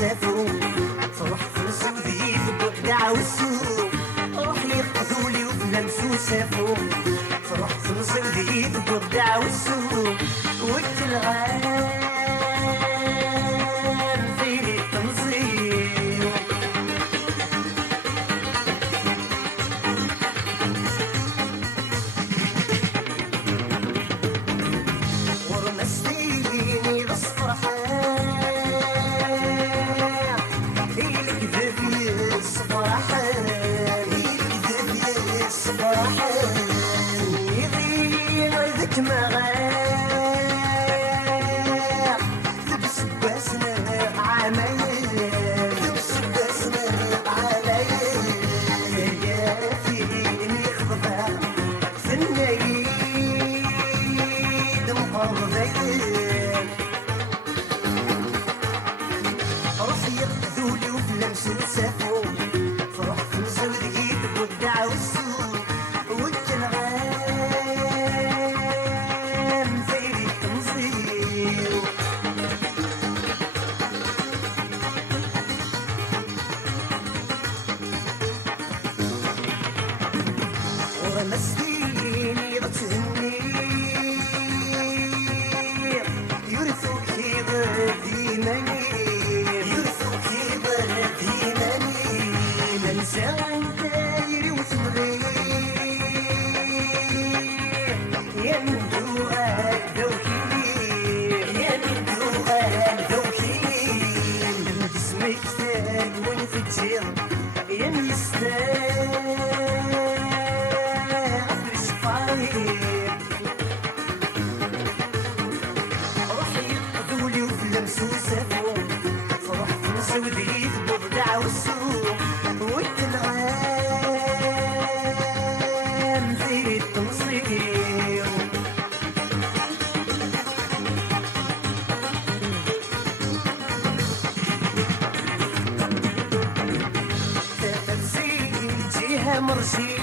وسافو فرح فلسو ذيب بقدع والسوق روح يقتلولي وفلمس وسافو فرح فلسو ذيب بقدع والسوق وقت الغام فيني التنظيم ورمستيني بس فرحان إلك ذبي الصباحان إلك ذبي الصباحان يغير ذك مغان ذبس بسنا عمايل ذبس بسنا عمايل يا فيني خضبا في النيد مقربين روح يقذولي وفلمس وسافو فرح في مزودي بودع والسوق وانت الغام فيري التنظيم ورمستيني بتهني يرثوك يبدي مني يرثوك يبدي مني ننسى انت يري وتمغي يا من دوقك ذوكي يا من دوقك ذوكي اسمك تاج ونفتر يا من يستاهل الشفايف روحي يقذولي وفلمس وسافو فرح في مسودي ببدع والسوق وانت الغام في التنصير تفسير جهة مرشيح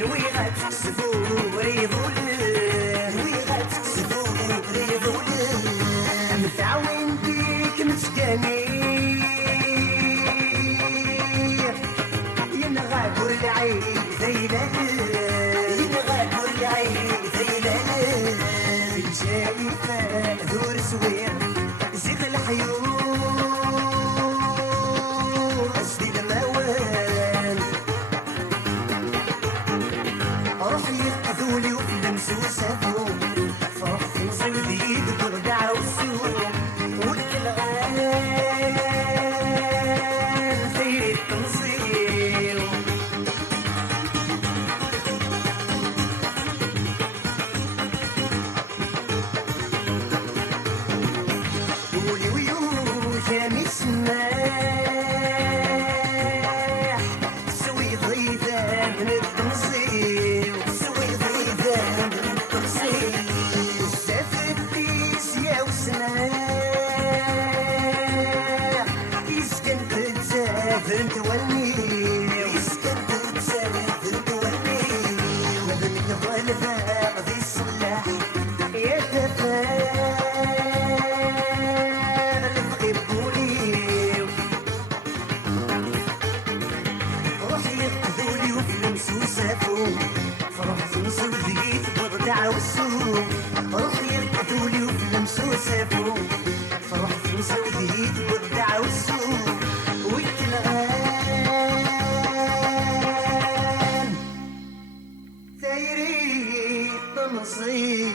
نوي غتكسبو ريضولي نوي غتكسبو ريضولي متعاون بيك متقاني ينغاكر العين ذيلان ينغاكر العين ذيلان الجايفة ذور سوير زيد الحيوم أسدي الموال روح يقذولي وفلمس وسافو فرح في مزودي ببردع والسوق وانت الغام في التنصير قولي ويوه يا مسماح سوي ضيفة من التنصير سوي ضيفة من التنصير سافتيس يا وسناح يسكن تتسافر تولي يسكن تتسافر تولي وبنك ظلفة في الصلاح يا تفاعل تغيبولي روحي يقذولي وفلمس وسافو فرح في مسودي بردع والسوق روحي يقذولي وفلمس وسافو فرح في مسودي بردع والسوق وانت الغام ثيري التنصير